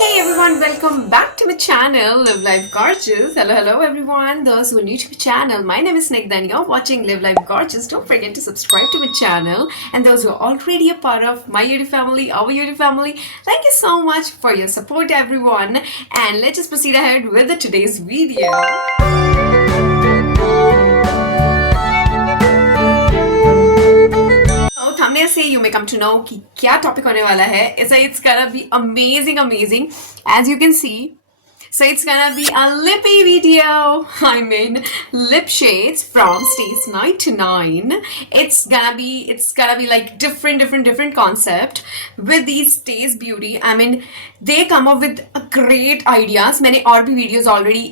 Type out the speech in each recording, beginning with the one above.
Hey everyone, welcome back to my channel, Live Life Gorgeous. Hello everyone. Those who are new to my channel, my name is Snigdha and you're watching Live Life Gorgeous. Don't forget to subscribe to my channel. And those who are already a part of my YouTube family, our YouTube family, thank you so much for your support, everyone. And let's just proceed ahead with today's video. Thumbnail से you may come to know कि क्या topic होने वाला है. It's gonna be amazing as you can see. So it's gonna be a lippy video. I mean, lip shades from Stays 99. It's gonna be like different concept with these Stays Beauty. I mean, they come up with a great ideas. मैंने और भी videos already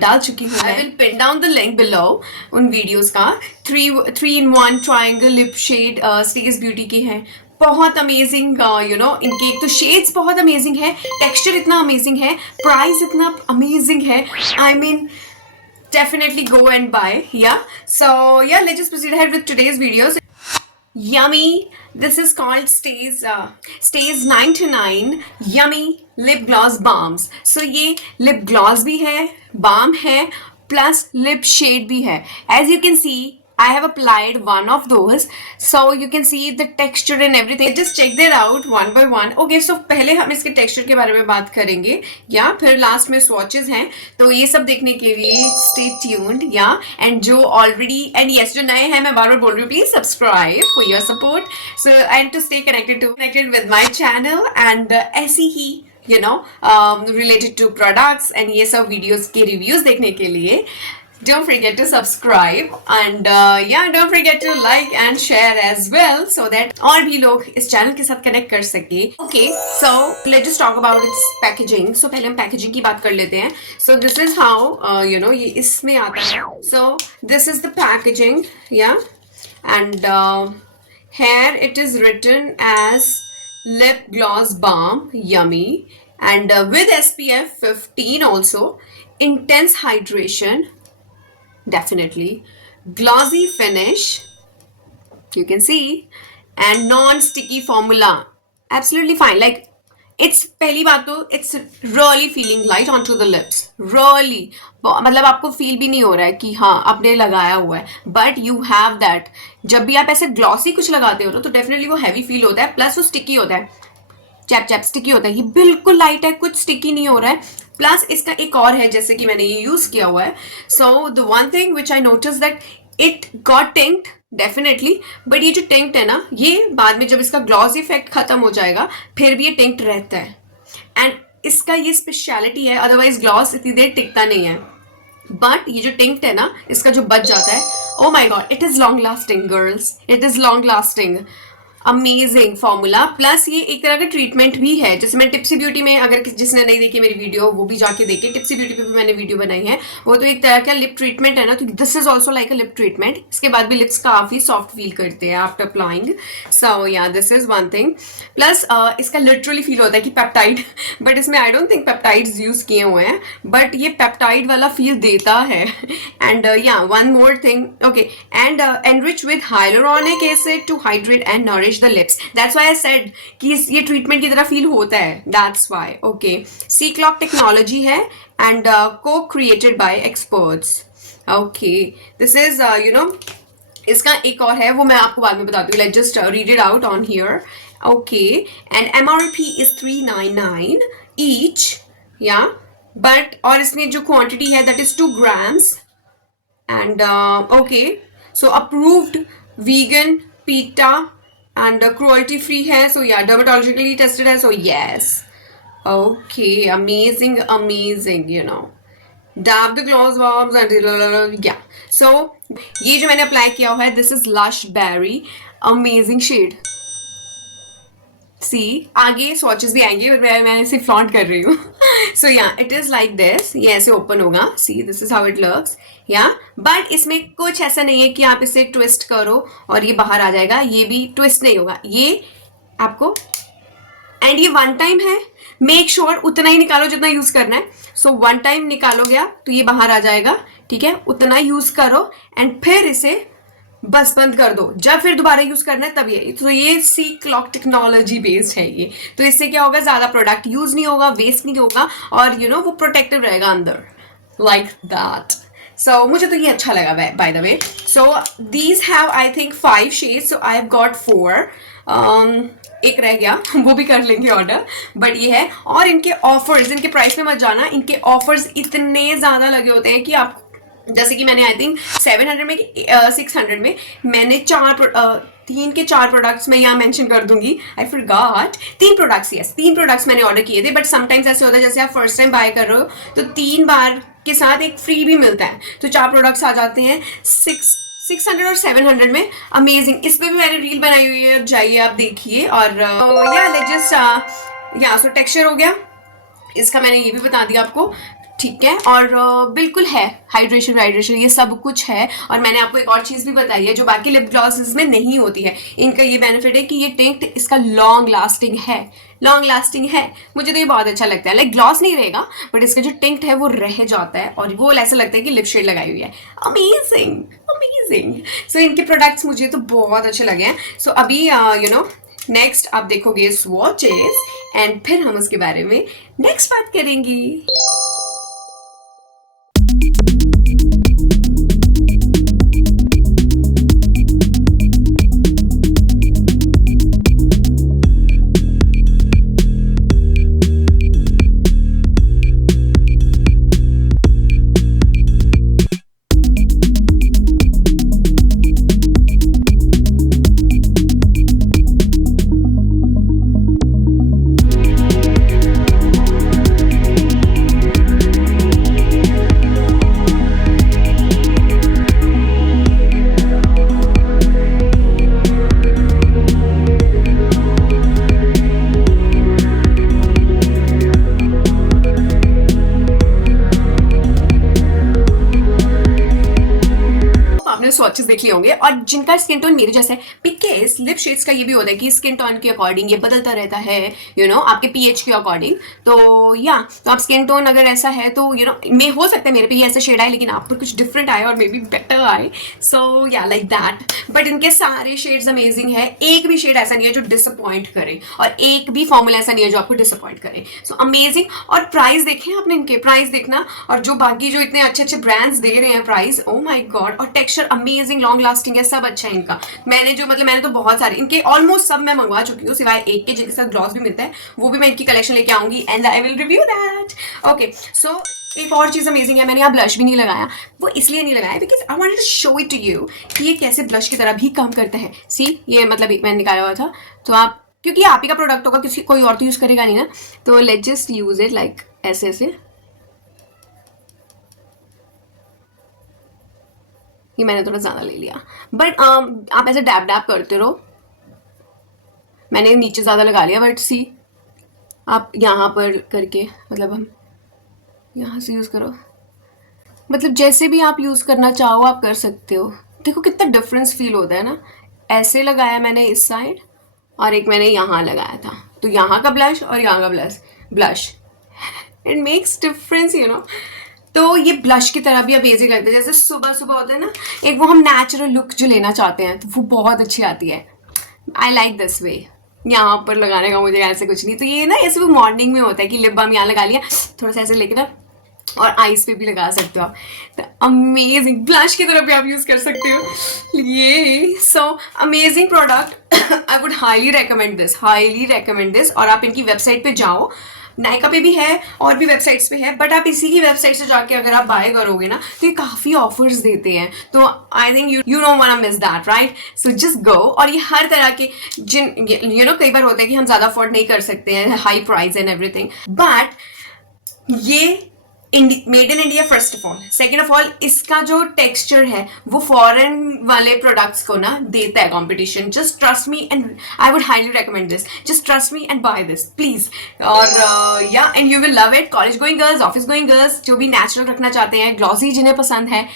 डाल चुकी हूँ. I will pin down the link below उन videos का. 3-in-1 triangle lip shade Stays Beauty की है. बहुत अमेजिंग इनके एक तो शेड्स बहुत अमेजिंग है, टेक्सचर इतना अमेजिंग है, प्राइस इतना अमेजिंग है. I mean definitely go and buy. So let's just proceed ahead with today's videos. Yummy, this is called Stays 99 Yummy Lip Gloss Balms. So ये lip gloss भी है, balm है, plus lip shade भी है. As you can see, I have applied one of those, so you can see the texture and everything. Just check that out one by one. Okay, so पहले हम इसके texture के बारे में बात करेंगे, या फिर लास्ट में swatches हैं, तो ये सब देखने के लिए stay tuned, and जो already and yes जो नए हैं मैं बार बार बोल रही हूँ, please subscribe for your support, so and to stay connected with my channel and ऐसी ही related to products and ये सब videos के reviews देखने के लिए. Don't forget to subscribe and don't forget to like and share as well so that और भी लोग इस चैनल के साथ कनेक्ट कर सके. Okay, so let's just talk about its packaging. So पहले हम पैकेजिंग की बात कर लेते हैं. So this is how ये इसमें आता है. So this is the packaging, and here it is written as lip gloss balm yummy and with SPF 15 also, intense hydration. Definitely glossy finish, you can see, and non-sticky formula. Absolutely fine. Like it's पहली बात तो it's really feeling light onto the lips. Really, मतलब आपको feel भी नहीं हो रहा है कि हाँ आपने लगाया हुआ है, but you have that. जब भी आप ऐसे ग्लॉसी कुछ लगाते हो तो डेफिनेटली वो हैवी फील होता है, प्लस वो स्टिकी होता है, चैप स्टिकी होता है. ये बिल्कुल लाइट है, कुछ स्टिकी नहीं हो रहा है. प्लस इसका एक और है, जैसे कि मैंने ये यूज किया हुआ है. So the one thing which I notice that it got tinted definitely, but ये जो टिंक्ड है ना, ये बाद में जब इसका ग्लॉस इफेक्ट खत्म हो जाएगा फिर भी ये टिंक्ड रहता है. एंड इसका ये स्पेशलिटी है, अदरवाइज ग्लॉस इतनी देर टिकता नहीं है, बट ये जो टिंक्ड है ना, इसका जो बच जाता है, oh my god, it is long lasting girls, it is long lasting. Amazing formula. Plus ये एक तरह का ट्रीटमेंट भी है. जैसे मैं टिप्सी ब्यूटी में, अगर जिसने नहीं देखी मेरी वीडियो वो भी जाके देखे, टिप्सी ब्यूटी पे भी मैंने वीडियो बनाई है. वो तो एक तरह का लिप ट्रीटमेंट है ना, तो this is also like a lip treatment. इसके बाद भी लिप्स काफी सॉफ्ट फील करते हैं after applying. So this is one thing. Plus इसका लिटरली फील होता है कि पेप्टाइड, बट इसमें I don't think peptides use किए हुए हैं, बट ये पेप्टाइड वाला फील देता है. And one more thing, okay, and enrich with hyaluronic acid to hydrate and nourish the lips. That's why I said कि ये ट्रीटमेंट की तरह फील होता है. That's why. Okay. C-Clock technology है and co-created by experts. Okay. This is इसका एक और है, वो मैं आपको बाद में बताती हूँ. Let's just read it out on here. Okay. And MRP is $399 each. But और इसमें जो quantity है that is 2 grams. And okay. So approved vegan PETA and cruelty free है, so dermatologically tested है, so yes. Okay, amazing, dab the gloss bombs and so ये जो मैंने apply किया हुआ है, this is Lush Berry, amazing shade. See, आगे swatches भी आएंगे और मैं इसे फ्लॉन्ट कर रही हूँ. So it is like this. ये ऐसे ओपन होगा. See, this is how it looks. But इसमें कुछ ऐसा नहीं है कि आप इसे ट्विस्ट करो और ये बाहर आ जाएगा. ये भी ट्विस्ट नहीं होगा. ये आपको, एंड ये वन टाइम है. मेक श्योर उतना ही निकालो जितना यूज करना है. सो वन टाइम निकालो गया तो ये बाहर आ जाएगा. ठीक है, उतना यूज करो एंड फिर इसे बस बंद कर दो, जब फिर दोबारा यूज करना है तब ये। तो ये सी क्लॉक टेक्नोलॉजी बेस्ड है ये। तो इससे क्या होगा, ज्यादा प्रोडक्ट यूज नहीं होगा, वेस्ट नहीं होगा, और वो प्रोटेक्टिव रहेगा अंदर, लाइक दैट। सो मुझे तो ये अच्छा लगा by the way. So these have I think 5 shades, so I have got 4। एक रह गया, वो भी कर लेंगे ऑर्डर, बट ये है। और इनके ऑफर्स, इनके प्राइस में मत जाना, इनके ऑफर्स इतने ज्यादा लगे होते हैं कि आप, जैसे कि मैंने आई थिंक 700 में 600 में मैंने 3 के 4 प्रोडक्ट्स मैं यहाँ मेंशन कर दूंगी, I forgot, 3 products, yes 3 products मैंने ऑर्डर किए थे। बट समटाइम्स ऐसे होता है जैसे आप फर्स्ट टाइम बाय कर रहे हो तो 3 बार के साथ एक फ्री भी मिलता है, तो 4 प्रोडक्ट्स आ जाते हैं 600 और 700 में। अमेजिंग, इस पर भी मैंने रील बनाई हुई है, जाइए आप देखिए। और या लेट्स जस्ट या सो टेक्सचर हो गया इसका, मैंने ये भी बता दिया आपको, ठीक है। और बिल्कुल है हाइड्रेशन वाइड्रेशन ये सब कुछ है। और मैंने आपको एक और चीज़ भी बताई है जो बाकी लिप ग्लॉसेस में नहीं होती है, इनका ये बेनिफिट है कि ये टिंट इसका लॉन्ग लास्टिंग है, लॉन्ग लास्टिंग है। मुझे तो ये बहुत अच्छा लगता है, लाइक ग्लॉस नहीं रहेगा बट इसका जो टिंट है वो रह जाता है और वो ऐसा लगता है कि लिप शेड लगाई हुई है। Amazing amazing. सो इनके प्रोडक्ट्स मुझे तो बहुत अच्छे लगे हैं। सो अभी नेक्स्ट आप देखोगे स्वॉचेस एंड फिर हम उसके बारे में नेक्स्ट बात करेंगे। स्वॉचेस देख लिए होंगे और जिनका स्किन टोन मेरे जैसा है, बिकॉज लिप शेड्स का ये भी होता है कि स्किन टोन के अकॉर्डिंग ये बदलता रहता है, आपके पीएच के अकॉर्डिंग। तो तो आप स्किन टोन अगर ऐसा है तो मे हो सकता है मेरे पे ही ऐसा शेड आए लेकिन आप पर कुछ डिफरेंट आए और मे बी बेटर आए। सो या लाइक दैट। बट इनके सारे शेड्स अमेजिंग है, एक भी शेड ऐसा नहीं है जो डिसअपॉइंट करे और एक भी फॉर्मूला ऐसा नहीं है जो आपको डिसअपॉइंट करे। So amazing. और प्राइस देखें आपने, इनके प्राइस देखना, और जो बाकी जो इतने अच्छे अच्छे ब्रांड्स दे रहे हैं प्राइस, ओ माय गॉड। और टेक्सचर अमेजिंग, लॉन्ग लास्टिंग है, सब अच्छा है इनका। मैंने तो बहुत सारे इनके ऑलमोस्ट सब मैं मंगवा चुकी हूँ सिवाय एक के जिनके साथ ग्लॉस भी मिलता है, वो भी मैं इनकी कलेक्शन लेके आऊंगी and I will review that. Okay so एक और चीज़ अमेजिंग है, मैंने यहाँ ब्लश भी नहीं लगाया, वो इसलिए नहीं लगाया because I wanted to show it to you कि ये कैसे ब्लश की तरह भी काम करता है। सी ये मतलब मैंने निकाला हुआ था, तो आप, क्योंकि आप ही का प्रोडक्ट होगा, किसी कोई और तो यूज़ करेगा नहीं ना, तो let's just use it like ऐसे ऐसे। ये मैंने थोड़ा ज़्यादा ले लिया बट आप ऐसे डैप डैप करते रहो। मैंने नीचे ज़्यादा लगा लिया बट सी आप यहाँ पर करके, मतलब हम यहाँ से यूज़ करो, मतलब जैसे भी आप यूज़ करना चाहो आप कर सकते हो। देखो कितना डिफरेंस फील होता है ना। ऐसे लगाया मैंने इस साइड और एक मैंने यहाँ लगाया था, तो यहाँ का ब्लश और यहाँ का ब्लश इट मेक्स डिफरेंस तो ये ब्लश की तरह भी अमेजिंग लगता है। जैसे सुबह सुबह होता है ना एक, वो हम नेचुरल लुक जो लेना चाहते हैं तो वो बहुत अच्छी आती है। I like this way. यहाँ पर लगाने का मुझे ऐसे कुछ नहीं, तो ये ना ऐसे वो मॉर्निंग में होता है कि लिप बाम यहाँ लगा लिया, थोड़ा सा ऐसे लेके ना, और आईज पे भी लगा सकते हो आप, तो अमेजिंग। ब्लश की तरह भी आप यूज़ कर सकते हो ये। So amazing product, I would highly recommend this. और आप इनकी वेबसाइट पे जाओ, नायका पे भी है और भी वेबसाइट्स पे है, बट आप इसी की वेबसाइट से जाके अगर आप बाय करोगे ना तो ये काफ़ी ऑफर्स देते हैं, तो I think you don't want to miss that, right. So just go. और ये हर तरह के जिन कई बार होता है कि हम ज़्यादा अफोर्ड नहीं कर सकते हैं, high price and everything, but ये made in India first of all. Second of all इसका जो टेक्सचर है वो फॉरेन वाले प्रोडक्ट्स को ना देता है competition. Just trust me and I would highly recommend this. Just trust me and buy this please. और या and you will love it. College going girls, office going girls जो भी नेचुरल रखना चाहते हैं, ग्लॉसी जिन्हें पसंद है,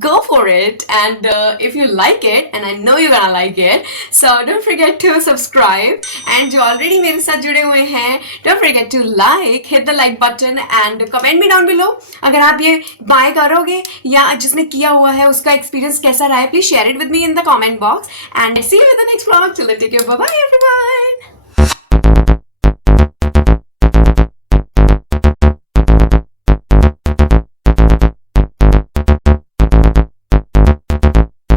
go for it. And if you like it, and I know you're gonna like it, so don't forget to subscribe. And जो already मेरे साथ जुड़े हुए हैं, don't forget to like, hit the like button and comment me down below. अगर आप ये buy करोगे या जिसने किया हुआ है उसका experience कैसा रहा है, please share it with me in the comment box. And see you in the next vlog. Till then, take care. Bye bye everyone.